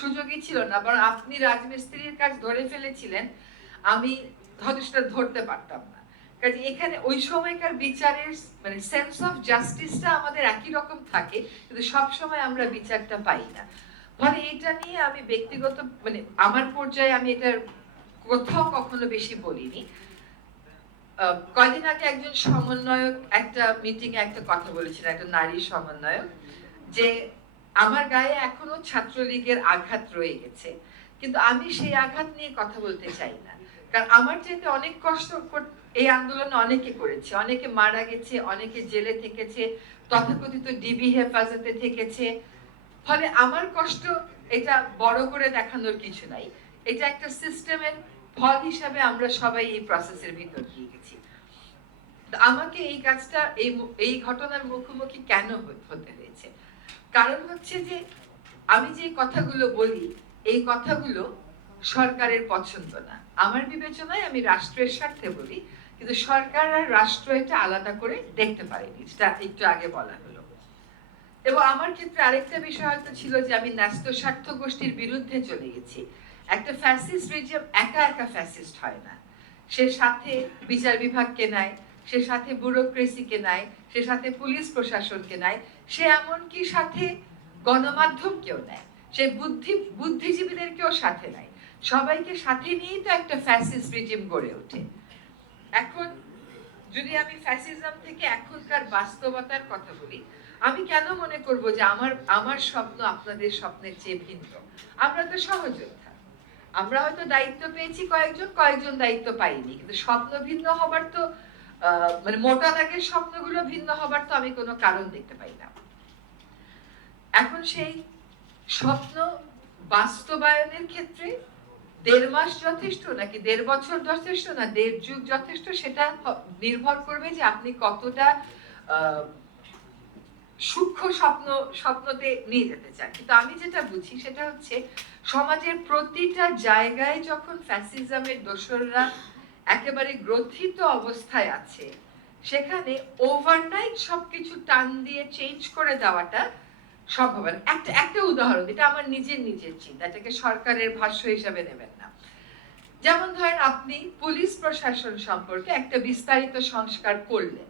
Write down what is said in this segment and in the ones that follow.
সুযোগই ছিল না, বরং আপনি রাজমিস্ত্রির কাজ ধরে ফেলেছিলেন, আমি হয়তো সেটা ধরতে পারতাম না। কাজে এখানে ওই সময়কার বিচারের মানে সেন্স অফ জাস্টিসটা আমাদের একই রকম থাকে, কিন্তু সবসময় আমরা বিচারটা পাই না। ফলে এটা নিয়ে আমি ব্যক্তিগত মানে আমার পর্যায়ে আমি এটার কোথাও কখনো বেশি বলিনি। কয়দিন আগে একজন সমন্বয়ক একটা মিটিং এ একটা কথা বলেছিলেন, একটা নারী সমন্বয়ক, যে আমার গায়ে এখনো ছাত্রলীগের আঘাত রয়ে গেছে, কিন্তু আমি সেই আঘাত নিয়ে কথা বলতে চাই না। কারণ আমার চাইতে অনেক কষ্ট এই আন্দোলনে অনেকে করেছে, অনেকে মারা গেছে, অনেকে জেলে থেকেছে, তথাকথিত ডিবি হেফাজতে থেকেছে। ফলে আমার কষ্ট এটা বড় করে দেখানোর কিছু নাই। এটা একটা সিস্টেমের ফল হিসাবে আমরা সবাই এই প্রসেসের ভিতর দিয়ে গেছি। আমাকে এই কাজটা এই ঘটনার মুখোমুখি কেন হতে হয়েছে? কারণ হচ্ছে যে আমি যে কথাগুলো বলি, এই কথাগুলো সরকারের পছন্দ না। আমার বিবেচনায় আমি রাষ্ট্রের স্বার্থে বলি, কিন্তু সরকার আর রাষ্ট্র এটা আলাদা করে দেখতে পারেনি, সেটা একটু আগে বলা হলো। এবং আমার ক্ষেত্রে আরেকটা বিষয় হয়তো ছিল যে আমি ন্যস্ত স্বার্থ গোষ্ঠীর বিরুদ্ধে চলে গেছি। একটা ফ্যাসিস্ট রেজিম একা একা ফ্যাসিস্ট হয় না, সে সাথে বিচার বিভাগকে নেয়, সে সাথে ব্যুরোক্রেসিকে নেয়, সে সাথে পুলিশ প্রশাসনকে নেয়, সে এমনকি সাথে গণমাধ্যমকেও নেয়, সে বুদ্ধিজীবীদেরকেও সাথে নেয়। সবাইকে সাথে নিয়েই তো একটা ফ্যাসিস্ট রেজিম গড়ে ওঠে। এখন যদি আমি ফ্যাসিজম থেকে এখনকার বাস্তবতার কথা বলি, আমি কেন মনে করব যে আমার আমার স্বপ্ন আপনাদের স্বপ্নের চেয়ে ভিন্ন? আমরা তো সহযোদ্ধা, আমরা হয়তো দায়িত্ব পেয়েছি কয়েকজন, কয়েকজন দায়িত্ব পাইনি, কিন্তু স্বপ্ন ভিন্ন হবার তো মানে মোটা দাগের স্বপ্নগুলো ভিন্ন হবার তো আমি কোনো কারণ দেখতে পাই না। এখন সেই স্বপ্ন বাস্তবায়নের ক্ষেত্রে ১.৫ মাস যথেষ্ট, নাকি ১.৫ বছর যথেষ্ট, না ১.৫ যুগ যথেষ্ট, সেটা নির্ভর করবে যে আপনি কতটা সূক্ষ্ম স্বপ্নতে নিয়ে যেতে চান। কিন্তু আমি যেটা বুঝি সেটা হচ্ছে, সমাজের প্রতিটা জায়গায় যখন ফ্যাসিজমের দোসররা একেবারে গ্রথিত অবস্থায় আছে, সেখানে ওভারনাইট সবকিছু টান দিয়ে চেঞ্জ করে দেওয়াটা সম্ভব না। একটা উদাহরণ, এটা আমার নিজের চিন্তা, এটাকে সরকারের ভাষ্য হিসাবে নেবেন না। যেমন ধরেন আপনি পুলিশ প্রশাসন সম্পর্কে একটা বিস্তারিত সংস্কার করলেন,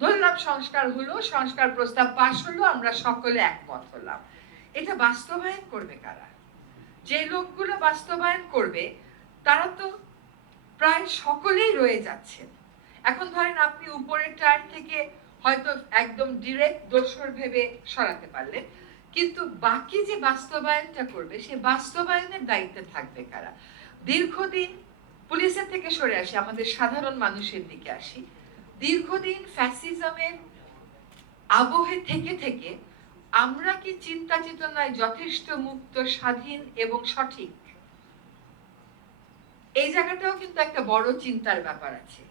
ধরলাম সংস্কার হলো, সংস্কার প্রস্তাব পাশ হলো, আমরা সকলে একমত হলাম। এটা বাস্তবায়ন করবে কারা? যে লোকগুলো বাস্তবায়ন করবে তারা তো প্রায় সকলেই রয়ে যাচ্ছেন। এখন ধরেন আপনি উপরের টায়ার থেকে হয়তো একদম ডিরেক্ট দোষর ভেবে সরাতে পারলেন, কিন্তু বাকি যে বাস্তবায়নটা করবে সে বাস্তবায়নের দায়িত্বে থাকবে কারা? দীর্ঘদিন পুলিশের থেকে সরে আসি, আমাদের সাধারণ মানুষের দিকে আসি। দীর্ঘদিন ফ্যাসিজমের আবহে থেকে থেকে আমরা কি চিন্তা চেতনায় যথেষ্ট মুক্ত, স্বাধীন এবং সঠিক? এই জায়গাটাও কিন্তু একটা বড় চিন্তার ব্যাপার আছে।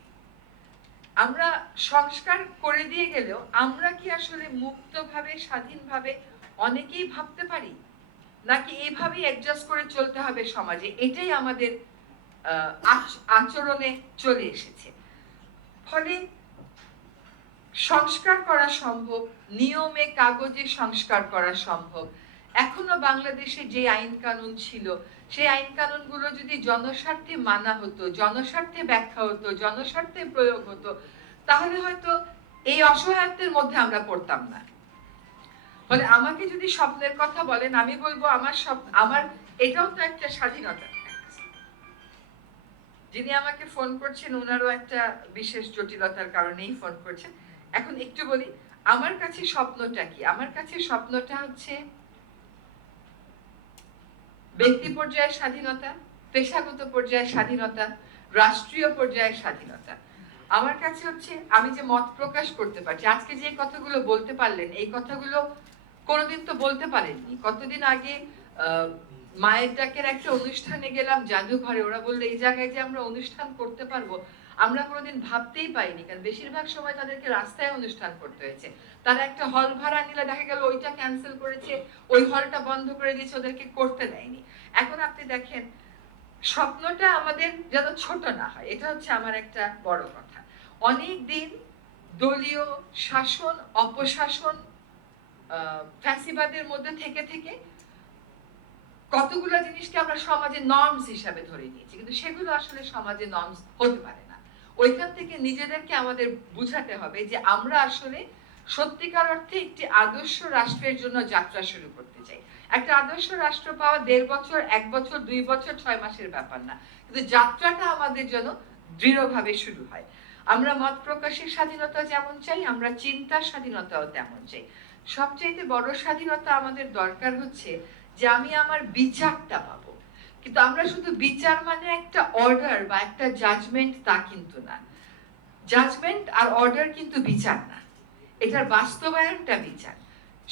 আমরা সংস্কার করে দিয়ে গেলেও আমরা কি আসলে মুক্তভাবে, স্বাধীনভাবে অনেকেই ভাবতে পারি, নাকি এইভাবেই অ্যাডজাস্ট করে চলতে হবে সমাজে? এটাই আমাদের আচরণে চলে এসেছে। ফলে সংস্কার করা সম্ভব, নিয়মে কাগজে সংস্কার করা সম্ভব। এখনো বাংলাদেশে যে আইন কানুন ছিল, সেই আইন কানুনগুলো যদি জনস্বার্থে মানা হতো, জনস্বার্থে ব্যাখ্যা হতো, জনস্বার্থে প্রয়োগ হতো, তাহলে হয়তো এই অসহায়ত্বের মধ্যে আমরা পড়তাম না। ফলে আমাকে যদি স্বপ্নের কথা বলেন, আমি বলবো আমার এটাও তো একটা স্বাধীনতা। যিনি আমাকে ফোন করছেন ওনারও একটা বিশেষ জটিলতার কারণেই ফোন করছেন। এখন একটু বলি আমার কাছে স্বপ্নটা কি। আমার কাছে স্বপ্নটা হচ্ছে ব্যক্তি পর্যায়ে স্বাধীনতা, পেশাগত পর্যায়ে স্বাধীনতা, রাষ্ট্রীয় পর্যায়ে স্বাধীনতা। আমার কাছে হচ্ছে আমি যে মত প্রকাশ করতে পারছি, আজকে যে কথাগুলো বলতে পারলেন, এই কথাগুলো কোনোদিন তো বলতে পারেননি। কতদিন আগে মায়ের ডাকের একটা অনুষ্ঠানে গেলাম জাদুঘরে, ওরা বললো এই জায়গায় যে আমরা অনুষ্ঠান করতে পারবো, আমরা কোনোদিন ভাবতেই পাইনি। কারণ বেশিরভাগ সময় তাদেরকে রাস্তায় অনুষ্ঠান করতে হয়েছে। তারা একটা হল ভাড়া নিলে দেখা গেল ওইটা ক্যান্সেল করেছে, ওই হলটা বন্ধ করে দিয়েছে, ওদেরকে করতে দেয়নি। এখন আপনি দেখেন, স্বপ্নটা আমাদের যেন ছোট না হয়, এটা হচ্ছে আমার একটা বড় কথা। অনেক দিন দলীয় শাসন, অপশাসন, ফ্যাসিবাদের মধ্যে থেকে থেকে কতগুলো জিনিসকে আমরা সমাজে নর্মস হিসাবে ধরে নিয়েছি, কিন্তু সেগুলো আসলে সমাজে নর্মস হতে পারে না। ওইখান থেকে নিজেদেরকে আমাদের বুঝাতে হবে যে আমরা আসলে সত্যিকার অর্থে একটি আদর্শ রাষ্ট্রের জন্য যাত্রা শুরু করতে চাই। একটা আদর্শ রাষ্ট্র পাওয়া 1.5 বছর, 1 বছর, 2 বছর, 6 মাসের ব্যাপার না, কিন্তু যাত্রাটা আমাদের জন্য দৃঢ়ভাবে শুরু হয়। আমরা মত প্রকাশের স্বাধীনতা যেমন চাই, আমরা চিন্তার স্বাধীনতাও তেমন চাই। সবচেয়ে বড় স্বাধীনতা আমাদের দরকার হচ্ছে যে আমি আমার বিচারটা পাবো। কিন্তু আমরা শুধু বিচার মানে একটা অর্ডার বা একটা জাজমেন্ট, তা কিন্তু না। জাজমেন্ট আর অর্ডার কিন্তু বিচার না, এটার বাস্তবায়নটা বিচার।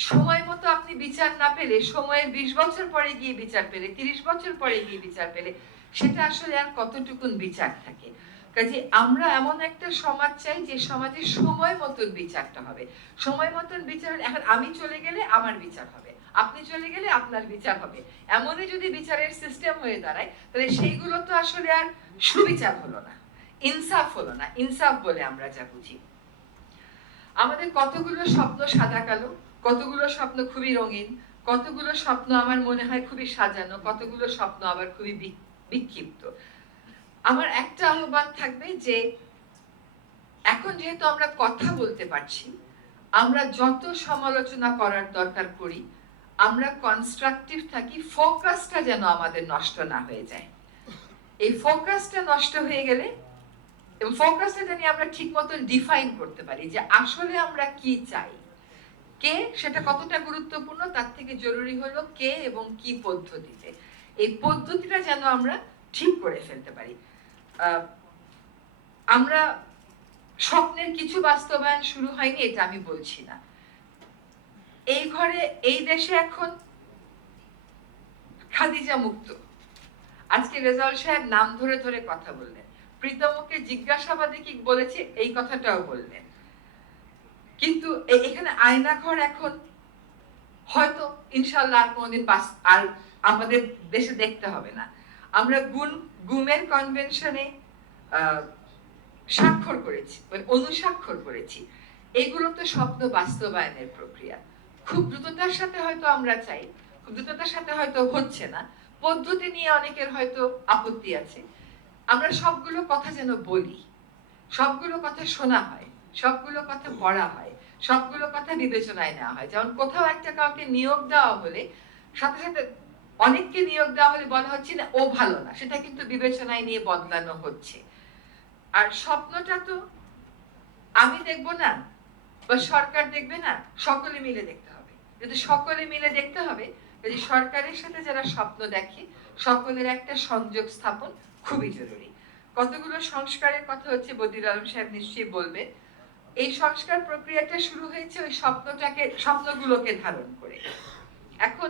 সময় মতো আপনি বিচার না পেলে, সময়ের 20 বছর পরে গিয়ে বিচার পেলে, 30 বছর পরে গিয়ে বিচার পেলে, সেটা আসলে আর কতটুকুন বিচার থাকে। কাজে আমরা এমন একটা সমাজ চাই যে সমাজে সময় মতন বিচারটা হবে। সময় মতন বিচার, এখন আমি চলে গেলে আমার বিচার হবে, আপনি চলে গেলে আপনার বিচার হবে, এমনই যদি বিচারের সিস্টেম হয়ে দাঁড়ায়, তাহলে সেইগুলো তো আসলে আর সুবিচার হলো না, ইনসাফ হলো না। ইনসাফ বলে আমরা যা বুঝি, আমাদের কতগুলো স্বপ্ন সাদা কালো, কতগুলো স্বপ্ন খুবই রঙিন, কতগুলো স্বপ্ন আমার মনে হয় খুবই সাজানো, কতগুলো স্বপ্ন আবার খুবই বিক্ষিপ্ত। আমার একটা আহ্বান থাকবে যে এখন যেহেতু আমরা কথা বলতে পারছি, আমরা যত সমালোচনা করার দরকার করি, আমরা কনস্ট্রাকটিভ থাকি, ফোকাসটা যেন আমাদের নষ্ট না হয়ে যায়। এই ফোকাসটা নষ্ট হয়ে গেলে, এবং ফোকাসটা জানি আমরা ঠিক মতো ডিফাইন করতে পারি যে আসলে আমরা কি চাই, কে সেটা কতটা গুরুত্বপূর্ণ, তার থেকে জরুরি হলো কে এবং কি পদ্ধতিতে। এই পদ্ধতিটা যেন আমরা ঠিক করে ফেলতে পারি। আমরা স্বপ্নের কিছু বাস্তবায়ন শুরু হয়নি এটা আমি বলছি না। এই ঘরে, এই দেশে এখন খাদিজা মুক্ত। আজকে রেজাউল সাহেব নাম ধরে ধরে কথা বললেন, প্রীতমকে জিজ্ঞাসাবাদে কি বলেছে এই কথাটাও বললেন। কিন্তু এখানে আয়না ঘর এখন হয়তো ইনশাআল্লাহ আর কোনোদিন আর আমাদের দেশে দেখতে হবে না। আমরা গুমের কনভেনশনে স্বাক্ষর করেছি, মানে অনুস্বাক্ষর করেছি। এগুলো তো স্বপ্ন বাস্তবায়নের প্রক্রিয়া। খুব দ্রুততার সাথে হয়তো আমরা চাই, খুব দ্রুততার সাথে হয়তো হচ্ছে না, পদ্ধতি নিয়ে অনেকের হয়তো আপত্তি আছে। আমরা সবগুলো কথা যেন বলি, সবগুলো কথা শোনা হয়, সবগুলো কথা পড়া হয়, সবগুলো কথা বিবেচনায় নেওয়া হয়। যেমন কোথাও একটা কাউকে নিয়োগ দেওয়া হলে সাথে সাথে অনেককে নিয়োগ দেওয়া হলে বলা হচ্ছে না ও ভালো না, সেটা কিন্তু বিবেচনায় নিয়ে বদলানো হচ্ছে। আর স্বপ্নটা তো আমি দেখব না বা সরকার দেখবে না, সকলে মিলে দেখতে হবে। যদি সকলে মিলে দেখতে হবে, যদি সরকারের সাথে যারা স্বপ্ন দেখে সকলের একটা সংযোগ স্থাপন খুবই জরুরি। কতগুলো সংস্কারের কথা হচ্ছে, বদিউল আলম সাহেব নিশ্চয়ই বলবেন। এই সংস্কার প্রক্রিয়াটা শুরু হয়েছে ওই স্বপ্নগুলোকে ধারণ করে। এখন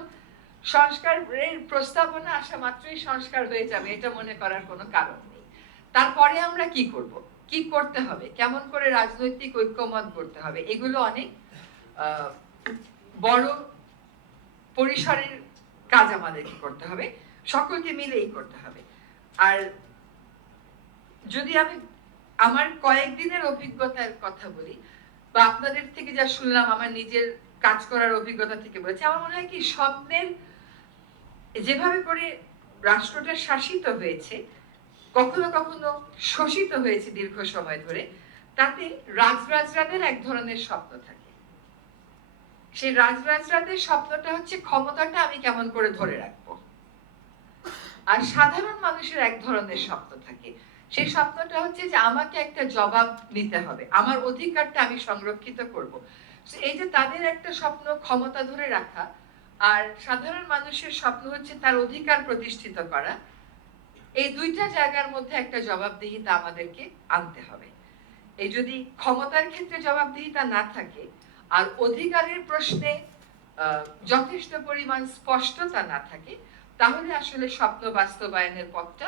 সংস্কারের প্রস্তাবনা আসা মাত্রই সংস্কার হয়ে যাবে এটা মনে করার কোনো কারণ নেই। তারপরে আমরা কি করব, কি করতে হবে, কেমন করে রাজনৈতিক ঐক্যমত করতে হবে, এগুলো অনেক বড় পরিসরের কাজ আমাদেরকে করতে হবে, সকলকে মিলেই করতে হবে। আর যদি আমি আমার কয়েকদিনের অভিজ্ঞতার কথা বলি বা আপনাদের থেকে যা শুনলাম, আমার নিজের কাজ করার অভিজ্ঞতা থেকে বলেছি, আমার মনে হয় কি স্বপ্নের যেভাবে করে রাষ্ট্রটা শাসিত হয়েছে, কখনো কখনো শোষিত হয়েছে দীর্ঘ সময় ধরে, তাতে রাজরাজরাদের এক ধরনের স্বপ্ন থাকে। সেই রাজরাজরাদের স্বপ্নটা হচ্ছে ক্ষমতাটা আমি কেমন করে ধরে রাখবো। আর সাধারণ মানুষের এক ধরনের স্বপ্ন থাকে, সেই স্বপ্নটা হচ্ছে যে আমাকে একটা জবাব নিতে হবে, আমার অধিকারটা আমি সংরক্ষিত করব। এই যে তাদের একটা স্বপ্ন ক্ষমতা ধরে রাখা, আর সাধারণ মানুষের স্বপ্ন হচ্ছে তার অধিকার প্রতিষ্ঠিত করা, এই দুইটা জায়গার মধ্যে একটা জবাবদিহিতা আমাদেরকে আনতে হবে। এই যদি ক্ষমতার ক্ষেত্রে জবাবদিহিতা না থাকে আর অধিকারের প্রশ্নে যথেষ্ট পরিমাণ স্পষ্টতা না থাকে, তাহলে আসলে স্বপ্ন বাস্তবায়নের পথটা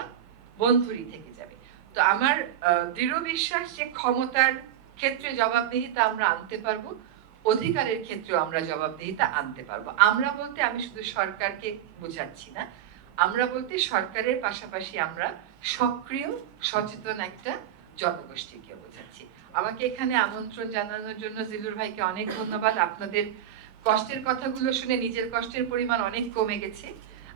বন্ধুরই থেকে যাবে। তো আমার দৃঢ় বিশ্বাস যে ক্ষমতার ক্ষেত্রে জবাবদিহিতা আমরা আনতে পারবো, অধিকারের ক্ষেত্রেও আমরা জবাবদিহিতা আনতে পারবো। আমরা বলতে আমি শুধু সরকারকে বোঝাচ্ছি না, আমরা বলতে সরকারের পাশাপাশি আমরা সক্রিয় সচেতন একটা জনগোষ্ঠীকে বোঝাচ্ছি। আমাকে এখানে আমন্ত্রণ জানানোর জন্য জিলুর ভাইকে অনেক ধন্যবাদ। আপনাদের কষ্টের কথাগুলো শুনে নিজের কষ্টের পরিমাণ অনেক কমে গেছে।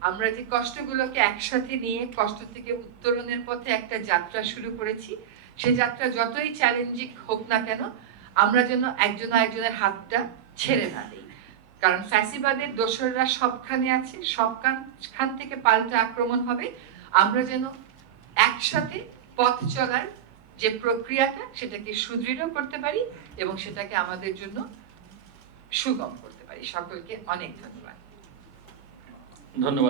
আমরা যে কষ্টগুলোকে একসাথে নিয়ে কষ্ট থেকে উত্তরণের পথে একটা যাত্রা শুরু করেছি, সে যাত্রা যতই চ্যালেঞ্জিং হোক না কেন, আমরা যেন একজন আরেকজনের হাতটা ছেড়ে না দিই। কারণ ফ্যাসিবাদের দোসররা সবখানে আছে, সবখান থেকে পাল্টা আক্রমণ হবে। আমরা যেন একসাথে পথ চলার যে প্রক্রিয়াটা, সেটাকে সুদৃঢ় করতে পারি এবং সেটাকে আমাদের জন্য সুগম করতে পারি। সকলকে অনেক ধন্যবাদ। ধন্যবাদ।